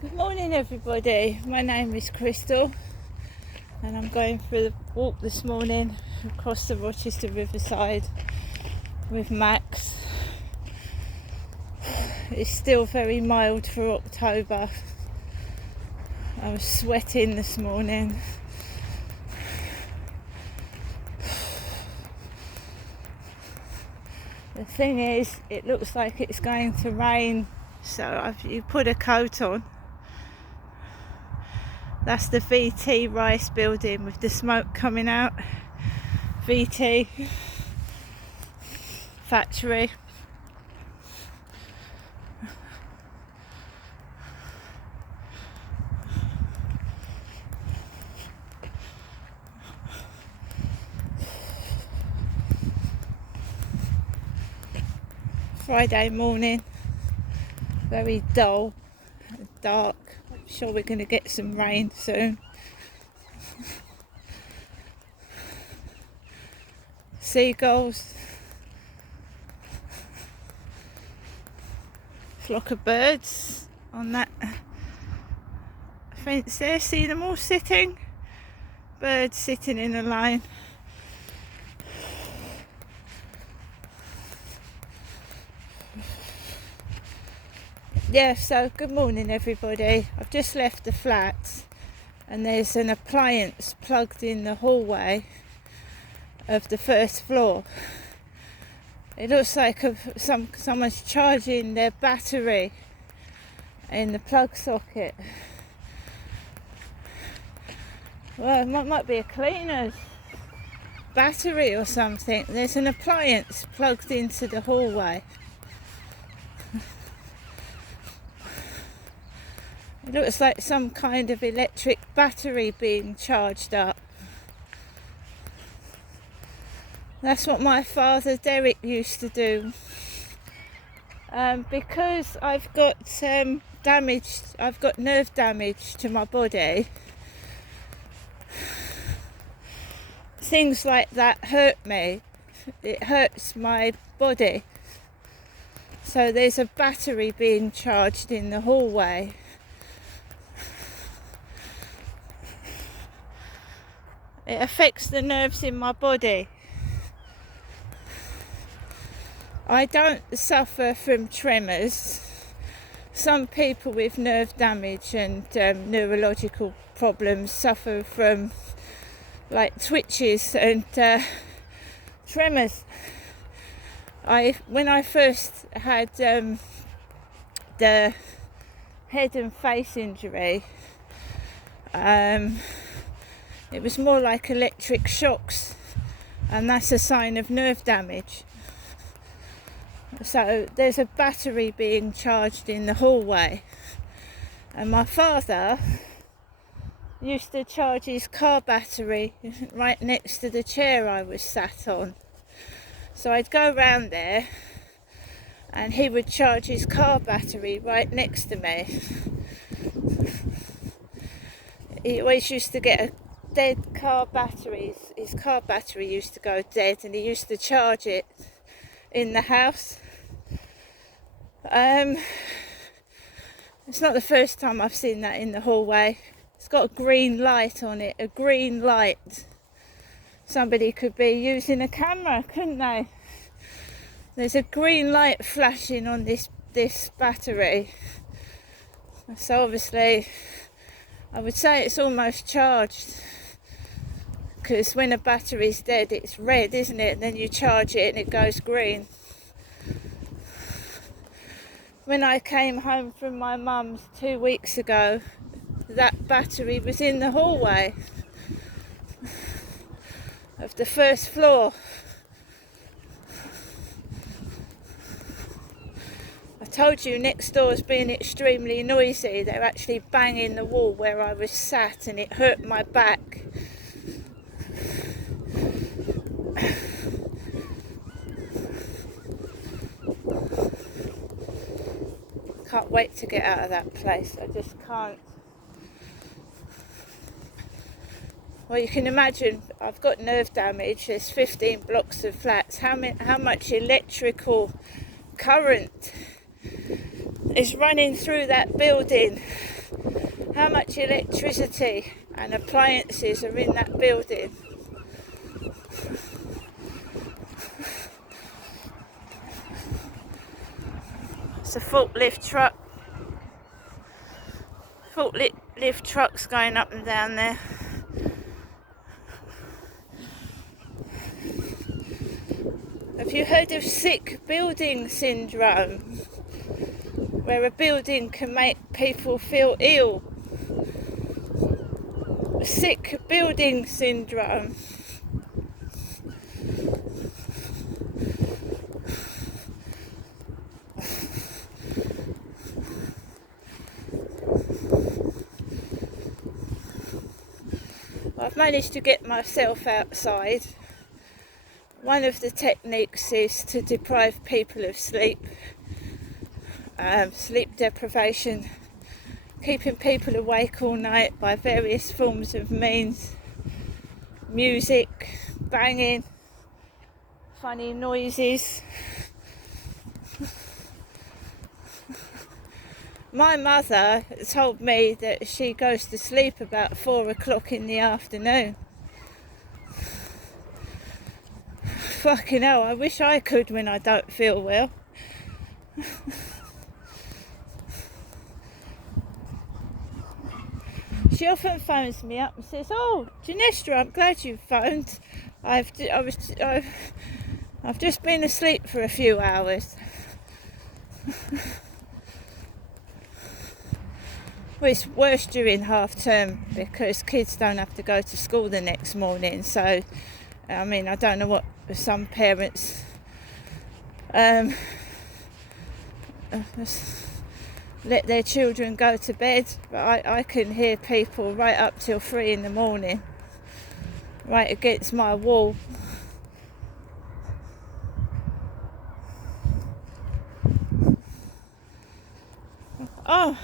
Good morning everybody, my name is Crystal and I'm going for the walk this morning across the Rochester Riverside with Max. It's still very mild for October. I was sweating this morning. The thing is, it looks like it's going to rain, so you put a coat on. That's the VT Rice building with the smoke coming out. VT factory. Friday morning, very dull, dark. I'm sure we're going to get some rain soon. Seagulls, flock of birds on that fence there. See them all sitting? Birds sitting in a line. Yeah, so good morning everybody. I've just left the flat and there's an appliance plugged in the hallway of the first floor. It looks like someone's charging their battery in the plug socket. Well, it might be a cleaner's battery or something. There's an appliance plugged into the hallway. It looks like some kind of electric battery being charged up. That's what my father Derek used to do. Because I've got I've got nerve damage to my body. Things like that hurt me. It hurts my body. So there's a battery being charged in the hallway. It affects the nerves in my body. I don't suffer from tremors. Some people with nerve damage and neurological problems suffer from like twitches and tremors. When I first had the head and face injury, it was more like electric shocks, and that's a sign of nerve damage. So there's a battery being charged in the hallway, and my father used to charge his car battery right next to the chair I was sat on. So I'd go round there and he would charge his car battery right next to me. He always used to get a dead car battery. His car battery used to go dead and he used to charge it in the house. It's not the first time I've seen that in the hallway. It's got a green light on it, a green light. Somebody could be using a camera, couldn't they? There's a green light flashing on this battery. So obviously, I would say it's almost charged. Because when a battery's dead, it's red, isn't it? And then you charge it and it goes green. When I came home from my mum's 2 weeks ago, that battery was in the hallway of the first floor. I told you next door's being extremely noisy. They're actually banging the wall where I was sat and it hurt my back. Can't wait to get out of that place. I just can't. Well, you can imagine, I've got nerve damage. There's 15 blocks of flats. How much electrical current is running through that building how much electricity and appliances are in that building. It's a forklift truck. Forklift trucks going up and down there. Have you heard of sick building syndrome? Where a building can make people feel ill. Sick building syndrome. I've managed to get myself outside. One of the techniques is to deprive people of sleep. Sleep deprivation, keeping people awake all night by various forms of means. Music, banging, funny noises. My mother told me that she goes to sleep about 4 o'clock in the afternoon. Fucking hell, I wish I could when I don't feel well. She often phones me up and says, "Oh, Janestra, I'm glad you phoned. I've just been asleep for a few hours." Well, it's worse during half term because kids don't have to go to school the next morning. So, I mean, I don't know what some parents let their children go to bed, but I can hear people right up till 3 in the morning, right against my wall. Oh,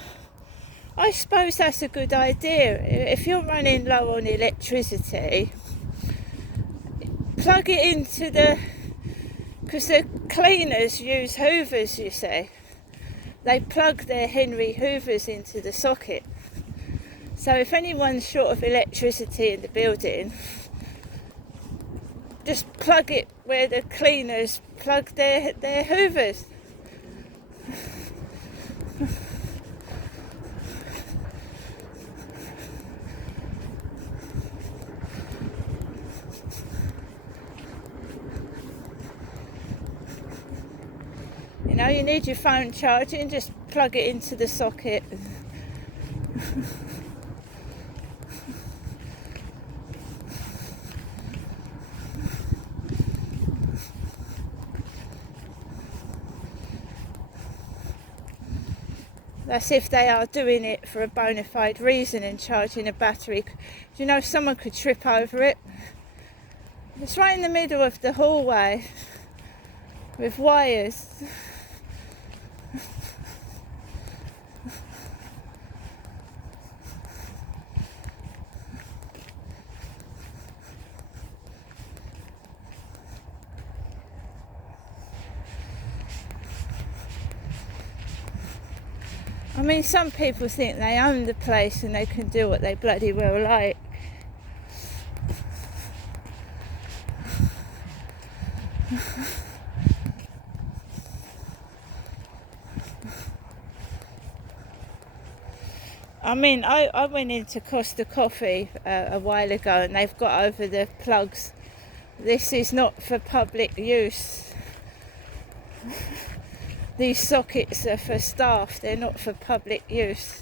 I suppose that's a good idea. If you're running low on electricity, plug it into because the cleaners use hoovers, you see. They plug their Henry Hoovers into the socket. So if anyone's short of electricity in the building, just plug it where the cleaners plug their Hoovers. You know, you need your phone charging, just plug it into the socket. That's if they are doing it for a bona fide reason and charging a battery. Do you know someone could trip over it? It's right in the middle of the hallway with wires. I mean, some people think they own the place and they can do what they bloody well like. I mean, I went into Costa Coffee a while ago and they've got over the plugs. This is not for public use. These sockets are for staff, they're not for public use.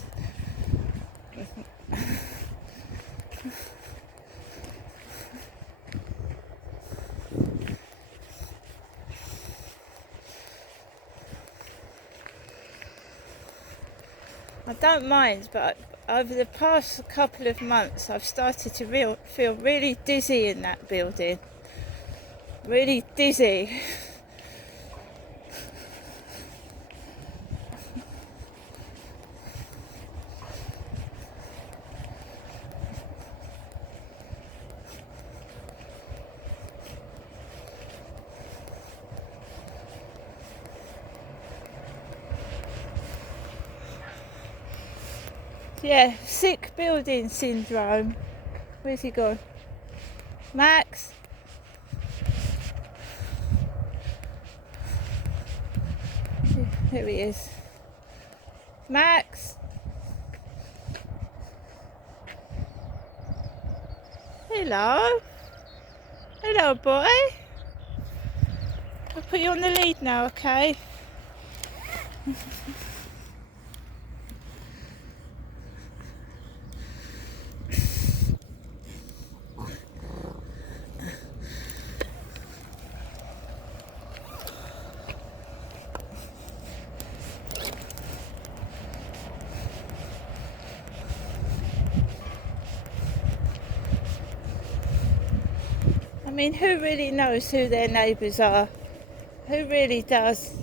I don't mind, but over the past couple of months I've started to feel really dizzy in that building. Really dizzy. Yeah, sick building syndrome. Where's he gone? Max? Here he is. Max? Hello? Hello, boy. I'll put you on the lead now, okay? I mean, who really knows who their neighbours are? Who really does?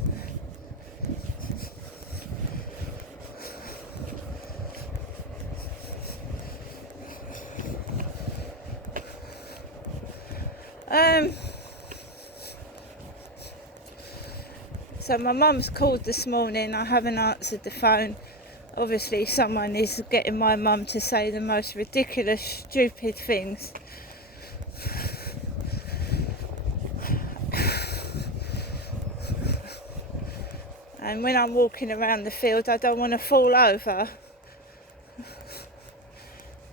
So my mum's called this morning. I haven't answered the phone. Obviously someone is getting my mum to say the most ridiculous, stupid things. And when I'm walking around the field, I don't want to fall over.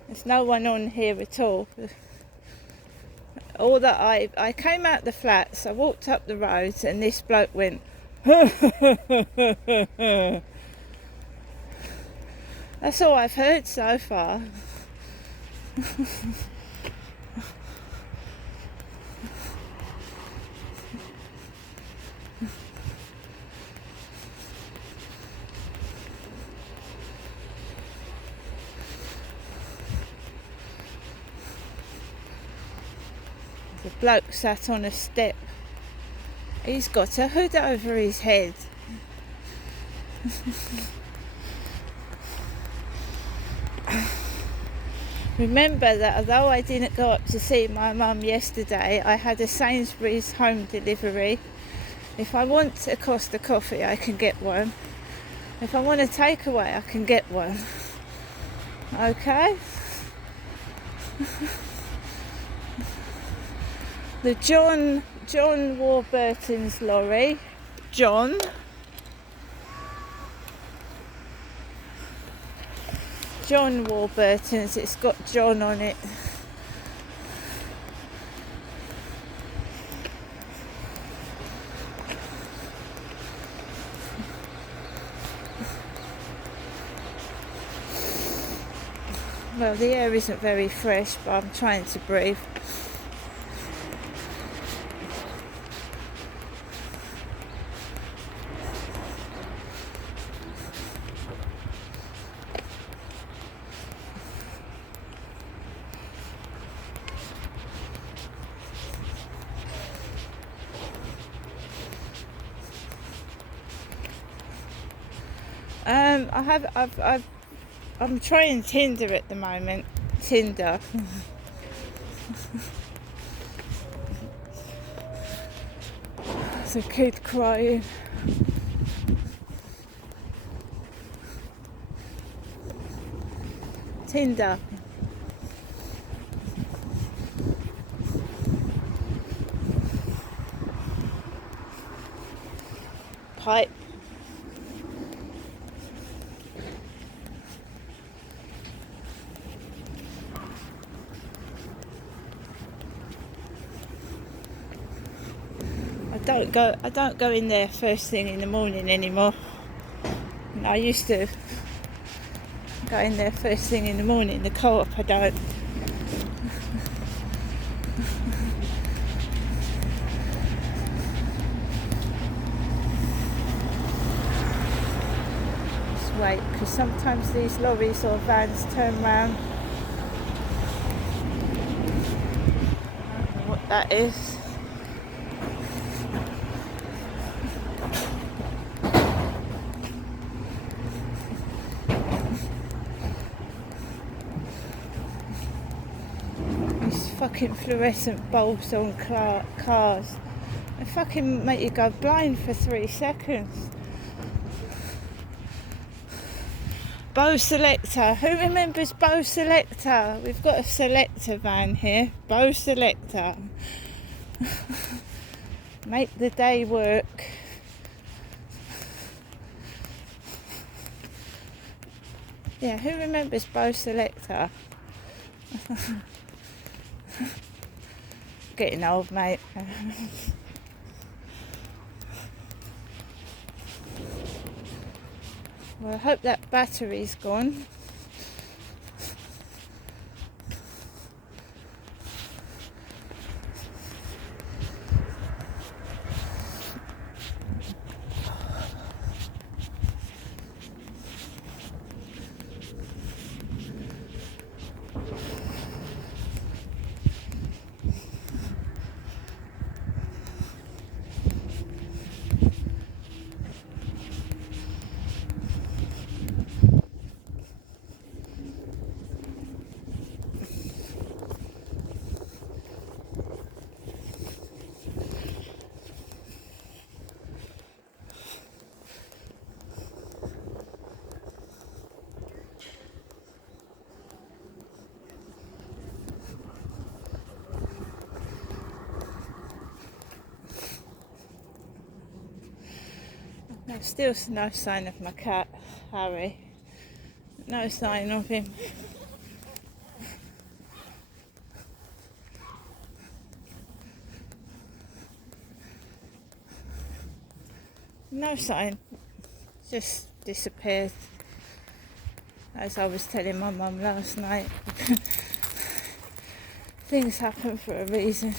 There's no one on here at all. All that I came out the flats, I walked up the roads, and this bloke went. That's all I've heard so far. The bloke sat on a step. He's got a hood over his head. Remember that although I didn't go up to see my mum yesterday, I had a Sainsbury's home delivery. If I want a Costa coffee, I can get one. If I want a takeaway, I can get one. Okay? The John Warburton's lorry. John Warburton's, it's got John on it. Well, the air isn't very fresh, but I'm trying to breathe. I'm trying Tinder at the moment. Tinder. There's a kid crying. Tinder. Pipe. I don't go in there first thing in the morning anymore. I used to go in there first thing in the morning. The Co-op I don't. Just wait, because sometimes these lorries or vans turn round. I don't know what that is. Fucking fluorescent bulbs on cars. They fucking make you go blind for 3 seconds. Bo Selector. Who remembers Bo Selector? We've got a Selector van here. Bo Selector. Make the day work. Yeah, who remembers Bo Selector? Getting old, mate. Well, I hope that battery's gone. No, still no sign of my cat, Harry. No sign of him. No sign. Just disappeared. As I was telling my mum last night. Things happen for a reason.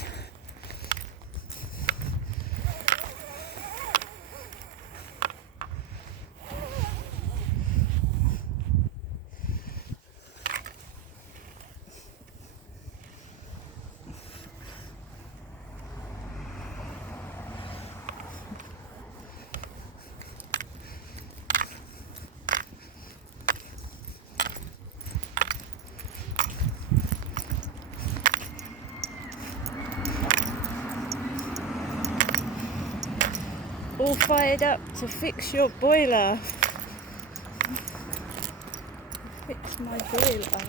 All fired up to fix your boiler. Fix my boiler.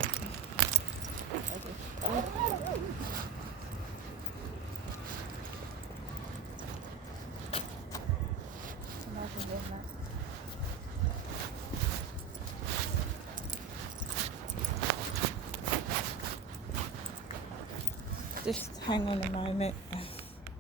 Just hang on a moment.